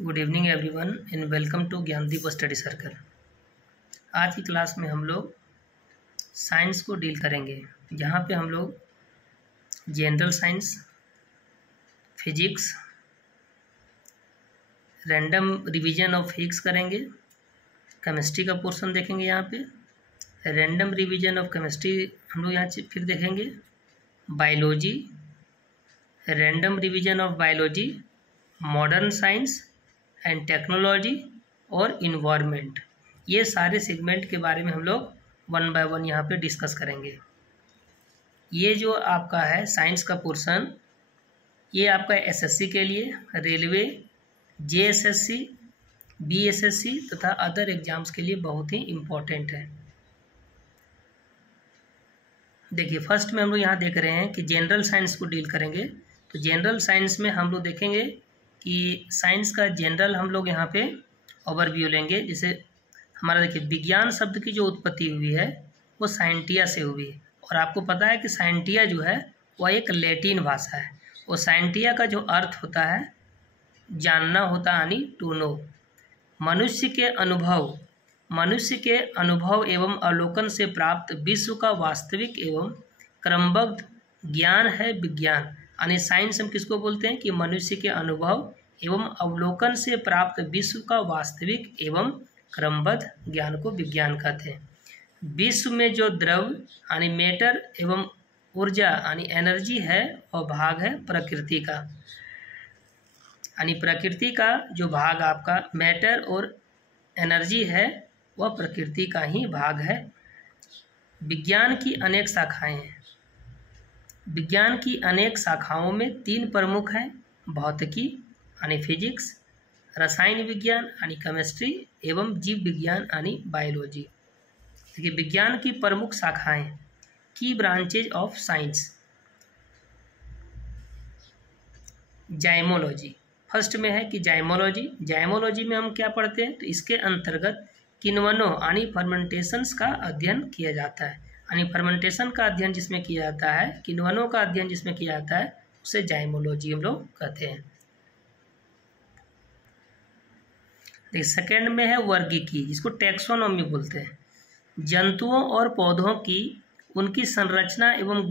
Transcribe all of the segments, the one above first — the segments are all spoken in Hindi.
Good evening everyone and welcome to Gyandeep study circle. आज की क्लास में हम लोग साइंस को डील करेंगे, जहाँ पे हम लोग general science, physics, random revision of physics करेंगे, केमिस्ट्री का पोर्शन देखेंगे। यहाँ पे रैंडम रिवीजन ऑफ केमिस्ट्री हम लोग यहाँ से फिर देखेंगे, biology, random revision of biology, modern science and technology और इन्वायरमेंट। ये सारे सेगमेंट के बारे में हम लोग वन बाय वन यहाँ पे डिस्कस करेंगे। ये जो आपका है साइंस का पोर्शन, ये आपका एसएससी के लिए, रेलवे, जेएसएससी, बीएसएससी तथा अदर एग्जाम्स के लिए बहुत ही इम्पोर्टेंट है। देखिए, फर्स्ट में हम लोग यहाँ देख रहे हैं कि जनरल साइंस को डील करेंगे। तो जनरल साइंस में हम लोग देखेंगे कि साइंस का जनरल हम लोग यहाँ पे ओवरव्यू लेंगे। जैसे हमारा देखिए, विज्ञान शब्द की जो उत्पत्ति हुई है वो साइंटिया से हुई है, और आपको पता है कि साइंटिया जो है वह एक लैटिन भाषा है। और साइंटिया का जो अर्थ होता है जानना होता, यानी टू नो। मनुष्य के अनुभव एवं अवलोकन से प्राप्त विश्व का वास्तविक एवं क्रमबद्ध ज्ञान है विज्ञान। यानी साइंस हम किसको बोलते हैं कि मनुष्य के अनुभव एवं अवलोकन से प्राप्त विश्व का वास्तविक एवं क्रमबद्ध ज्ञान को विज्ञान कहते हैं। विश्व में जो द्रव्य यानी मैटर एवं ऊर्जा यानी एनर्जी है वह भाग है प्रकृति का। यानी प्रकृति का जो भाग आपका मैटर और एनर्जी है वह प्रकृति का ही भाग है। विज्ञान की अनेक शाखाएं हैं। विज्ञान की अनेक शाखाओं में तीन प्रमुख हैं, भौतिकी यानी फिजिक्स, रसायन विज्ञान यानी केमिस्ट्री एवं जीव विज्ञान यानी बायोलॉजी। देखिए, विज्ञान की प्रमुख शाखाएं, की ब्रांचेज ऑफ साइंस। जाइमोलॉजी फर्स्ट में है कि जाइमोलॉजी में हम क्या पढ़ते हैं, तो इसके अंतर्गत किण्वनों यानी फर्मेंटेशंस का अध्ययन किया जाता है। यानी फर्मेंटेशन का अध्ययन जिसमें किया जाता है, किण्वनों का अध्ययन जिसमें किया जाता है, उसे जाइमोलॉजी हम लोग कहते हैं। देखिए, सेकेंड में है वर्गीकी, जिसको टैक्सोनॉमी बोलते हैं। जंतुओं और पौधों की उनकी संरचना एवं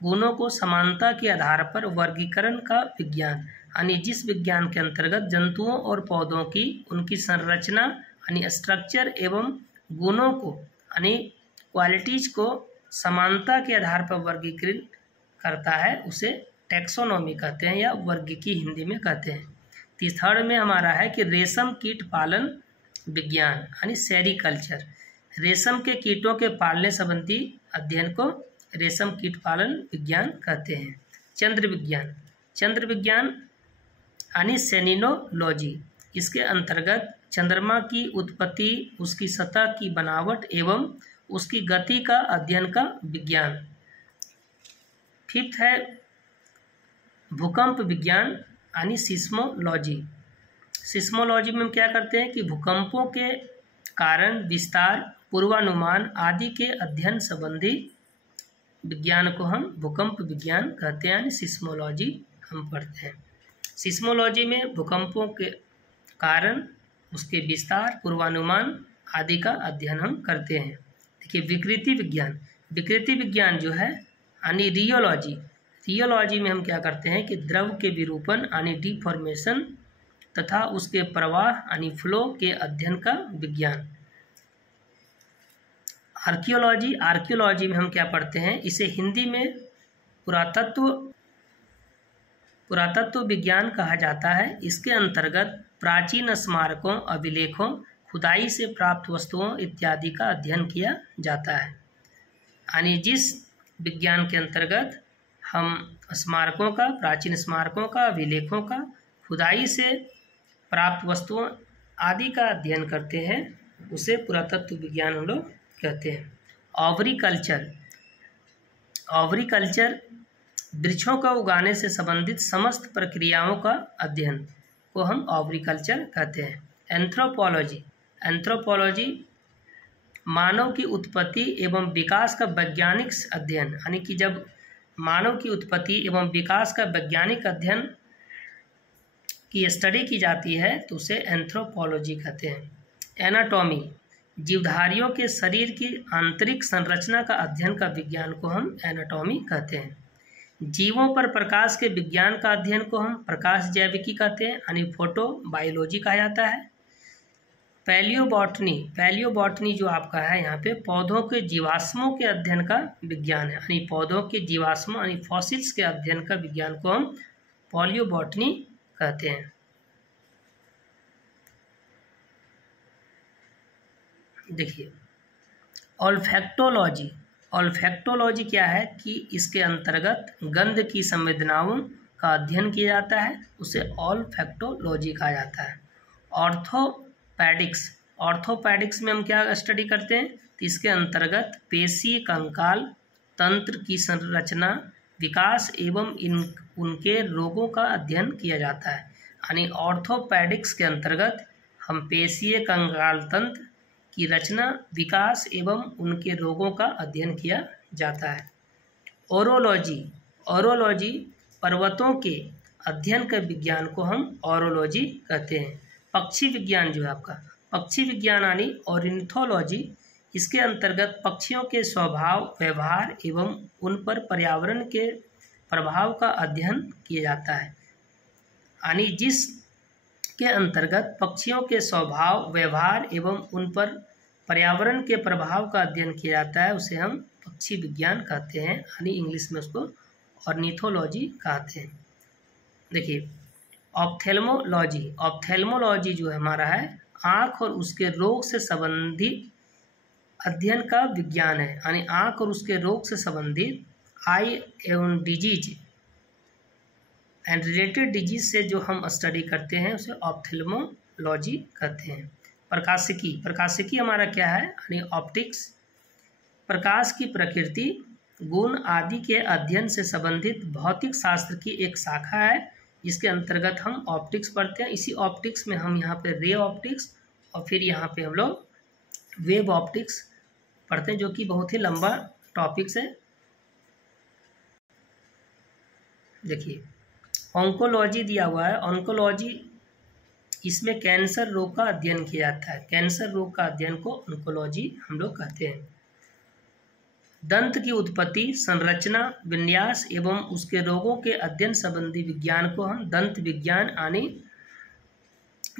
गुणों को समानता के आधार पर वर्गीकरण का विज्ञान। यानी जिस विज्ञान के अंतर्गत जंतुओं और पौधों की उनकी संरचना यानी स्ट्रक्चर एवं गुणों को यानी क्वालिटीज को समानता के आधार पर वर्गीकृत करता है, उसे टैक्सोनॉमी कहते हैं या वर्गीकी हिंदी में कहते हैं। थर्ड में हमारा है कि रेशम कीट पालन विज्ञान यानी सेरीकल्चर। रेशम के कीटों के पालने संबंधी अध्ययन को रेशम कीट पालन विज्ञान कहते हैं। चंद्र विज्ञान यानी सेनिनोलॉजी। इसके अंतर्गत चंद्रमा की उत्पत्ति, उसकी सतह की बनावट एवं उसकी गति का अध्ययन का विज्ञान। फिफ्थ है भूकंप विज्ञान यानी सिस्मोलॉजी में हम क्या करते हैं कि भूकंपों के कारण, विस्तार, पूर्वानुमान आदि के अध्ययन संबंधी विज्ञान को हम भूकंप विज्ञान कहते हैं, यानी सिस्मोलॉजी हम पढ़ते हैं। सिस्मोलॉजी में भूकंपों के कारण, उसके विस्तार, पूर्वानुमान आदि का अध्ययन हम करते हैं। देखिए, विकृति विज्ञान जो है यानी रियोलॉजी में हम क्या करते हैं कि द्रव के विरूपण यानी डिफॉर्मेशन तथा उसके प्रवाह यानी फ्लो के अध्ययन का विज्ञान। आर्कियोलॉजी में हम क्या पढ़ते हैं, इसे हिंदी में पुरातत्व विज्ञान कहा जाता है। इसके अंतर्गत प्राचीन स्मारकों, अभिलेखों, खुदाई से प्राप्त वस्तुओं इत्यादि का अध्ययन किया जाता है। यानी जिस विज्ञान के अंतर्गत हम स्मारकों का, प्राचीन स्मारकों का, अभिलेखों का, खुदाई से प्राप्त वस्तुओं आदि का अध्ययन करते हैं, उसे पुरातत्व विज्ञान हम लोग कहते हैं। ऑवरीकल्चर वृक्षों का उगाने से संबंधित समस्त प्रक्रियाओं का अध्ययन को हम ऑवरीकल्चर कहते हैं। एंथ्रोपोलॉजी मानव की उत्पत्ति एवं विकास का वैज्ञानिक अध्ययन। यानी कि जब मानव की उत्पत्ति एवं विकास का वैज्ञानिक अध्ययन की स्टडी की जाती है तो उसे एंथ्रोपोलॉजी कहते हैं। एनाटॉमी, जीवधारियों के शरीर की आंतरिक संरचना का अध्ययन का विज्ञान को हम एनाटॉमी कहते हैं। जीवों पर प्रकाश के विज्ञान का अध्ययन को हम प्रकाश जैविकी कहते हैं, यानी फोटो बायोलॉजी कहा जाता है। पैलियोबॉटनी, पैलियोबॉटनी जो आपका है यहाँ पे पौधों के जीवाश्मों के अध्ययन का विज्ञान है, यानी पौधों के जीवाश्मों यानी फॉसिल्स के अध्ययन का विज्ञान को हम पैलियोबॉटनी कहते हैं। देखिए ऑल्फैक्टोलॉजी, ऑल्फैक्टोलॉजी क्या है कि इसके अंतर्गत गंध की संवेदनाओं का अध्ययन किया जाता है, उसे ऑल्फैक्टोलॉजी कहा जाता है। ऑर्थोपैडिक्स, ऑर्थोपैडिक्स में हम क्या स्टडी करते हैं तो इसके अंतर्गत पेशी कंकाल तंत्र की संरचना विकास एवं उनके रोगों का अध्ययन किया जाता है, यानी ऑर्थोपैडिक्स के अंतर्गत हम पेशीय कंकाल तंत्र की रचना विकास एवं उनके रोगों का अध्ययन किया जाता है। ओरोलॉजी, ओरोलॉजी पर्वतों के अध्ययन के विज्ञान को हम ओरोलॉजी कहते हैं। पक्षी विज्ञान जो है आपका पक्षी विज्ञान यानी ऑर्निथोलॉजी, इसके अंतर्गत पक्षियों के स्वभाव व्यवहार एवं उन पर पर्यावरण के प्रभाव का अध्ययन किया जाता है, यानी जिस के अंतर्गत पक्षियों के स्वभाव व्यवहार एवं उन पर पर्यावरण के प्रभाव का अध्ययन किया जाता है, उसे हम पक्षी विज्ञान कहते हैं, यानी इंग्लिश में उसको ऑर्निथोलॉजी कहते हैं। देखिए ऑप्थेल्मोलॉजी, ऑप्थेल्मोलॉजी जो हमारा है आँख और उसके रोग से संबंधित अध्ययन का विज्ञान है, यानी आँख और उसके रोग से संबंधित आई एवं डिजीज एंड रिलेटेड डिजीज से जो हम स्टडी करते हैं उसे ऑप्थेल्मोलॉजी कहते हैं। प्रकाशिकी, प्रकाशिकी हमारा क्या है यानी ऑप्टिक्स, प्रकाश की प्रकृति गुण आदि के अध्ययन से संबंधित भौतिक शास्त्र की एक शाखा है, जिसके अंतर्गत हम ऑप्टिक्स पढ़ते हैं। इसी ऑप्टिक्स में हम यहाँ पे रे ऑप्टिक्स और फिर यहाँ पे हम लोग वेव ऑप्टिक्स पढ़ते हैं, जो कि बहुत ही लंबा टॉपिक्स है। देखिए ऑन्कोलॉजी दिया हुआ है, ऑन्कोलॉजी इसमें कैंसर रोग का अध्ययन किया जाता है, कैंसर रोग का अध्ययन को ऑन्कोलॉजी हम लोग कहते हैं। दंत की उत्पत्ति संरचना विन्यास एवं उसके रोगों के अध्ययन संबंधी विज्ञान को हम दंत विज्ञान यानी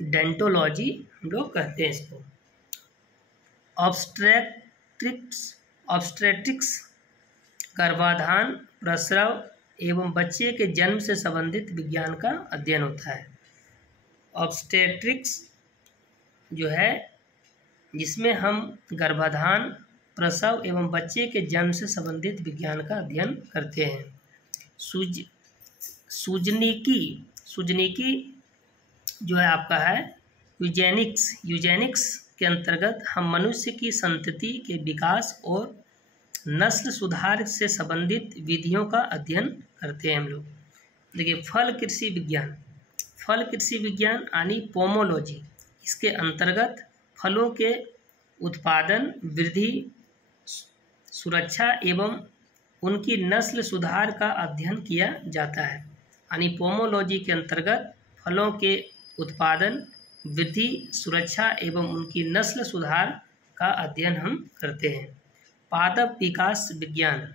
डेंटोलॉजी हम लोग कहते हैं इसको। ऑब्स्टेट्रिक्स गर्भाधान प्रसव एवं बच्चे के जन्म से संबंधित विज्ञान का अध्ययन होता है। ऑब्स्टेट्रिक्स जो है जिसमें हम गर्भाधान प्रसव एवं बच्चे के जन्म से संबंधित विज्ञान का अध्ययन करते हैं। सूजनिकी जो है आपका है यूजेनिक्स, यूजेनिक्स के अंतर्गत हम मनुष्य की संतति के विकास और नस्ल सुधार से संबंधित विधियों का अध्ययन करते हैं हम लोग। देखिए फल कृषि विज्ञान, फल कृषि विज्ञान यानी पोमोलॉजी, इसके अंतर्गत फलों के उत्पादन वृद्धि सुरक्षा एवं उनकी नस्ल सुधार का अध्ययन किया जाता है, यानी पोमोलॉजी के अंतर्गत फलों के उत्पादन वृद्धि सुरक्षा एवं उनकी नस्ल सुधार का अध्ययन हम करते हैं। पादप विकास विज्ञान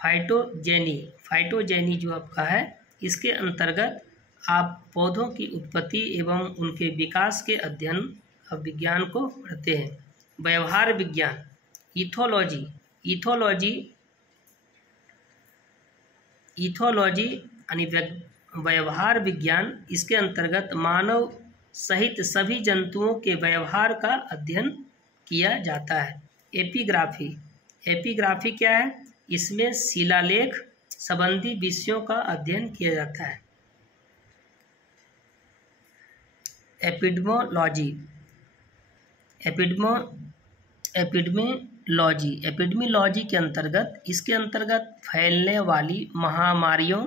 फाइटोजेनी, फाइटोजेनी जो आपका है इसके अंतर्गत आप पौधों की उत्पत्ति एवं उनके विकास के अध्ययन का विज्ञान को पढ़ते हैं। व्यवहार विज्ञान इथोलॉजी, इथोलॉजी यानी व्यवहार विज्ञान, इसके अंतर्गत मानव सहित सभी जंतुओं के व्यवहार का अध्ययन किया जाता है। एपिग्राफी, एपिग्राफी क्या है, इसमें शिलालेख संबंधी विषयों का अध्ययन किया जाता है। एपिडमोलॉजी, एपिडमिलॉजी के अंतर्गत इसके अंतर्गत फैलने वाली महामारियों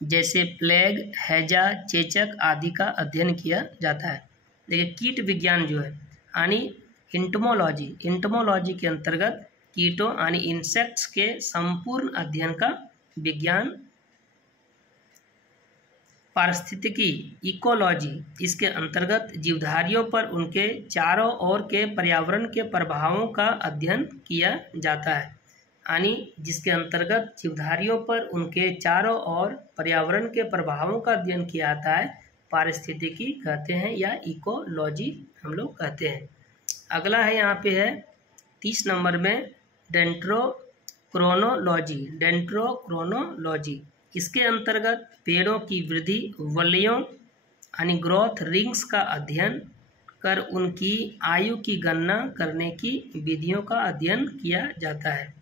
जैसे प्लेग हैजा चेचक आदि का अध्ययन किया जाता है। देखिए कीट विज्ञान जो है यानी इंटमोलॉजी, इंटमोलॉजी के अंतर्गत कीटों यानी इंसेक्ट्स के संपूर्ण अध्ययन का विज्ञान। पारिस्थितिकी इकोलॉजी, इसके अंतर्गत जीवधारियों पर उनके चारों ओर के पर्यावरण के प्रभावों का अध्ययन किया जाता है। यानी जिसके अंतर्गत जीवधारियों पर उनके चारों ओर पर्यावरण के प्रभावों का अध्ययन किया जाता है, पारिस्थितिकी कहते हैं या इकोलॉजी हम लोग कहते हैं। अगला है यहाँ पे है 30 नंबर में डेंड्रोक्रोनोलॉजी। डेंड्रोक्रोनोलॉजी इसके अंतर्गत पेड़ों की वृद्धि वलयों यानी ग्रोथ रिंग्स का अध्ययन कर उनकी आयु की गणना करने की विधियों का अध्ययन किया जाता है।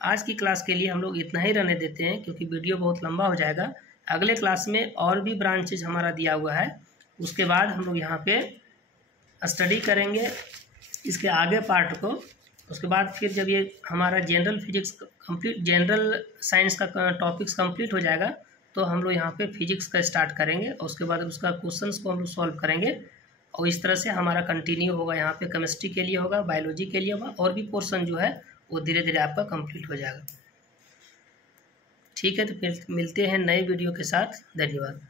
आज की क्लास के लिए हम लोग इतना ही रहने देते हैं क्योंकि वीडियो बहुत लंबा हो जाएगा। अगले क्लास में और भी ब्रांचेज हमारा दिया हुआ है, उसके बाद हम लोग यहाँ पे स्टडी करेंगे इसके आगे पार्ट को। उसके बाद फिर जब ये हमारा general physics complete, general science का टॉपिक्स कंप्लीट हो जाएगा तो हम लोग यहाँ पे फिजिक्स का स्टार्ट करेंगे और उसके बाद उसका क्वेश्चंस को हम लोग सॉल्व करेंगे और इस तरह से हमारा कंटिन्यू होगा। यहाँ पे केमिस्ट्री के लिए होगा, बायोलॉजी के लिए होगा और भी पोर्शन जो है वो धीरे धीरे आपका कंप्लीट हो जाएगा। ठीक है, तो फिर मिलते हैं नए वीडियो के साथ। धन्यवाद।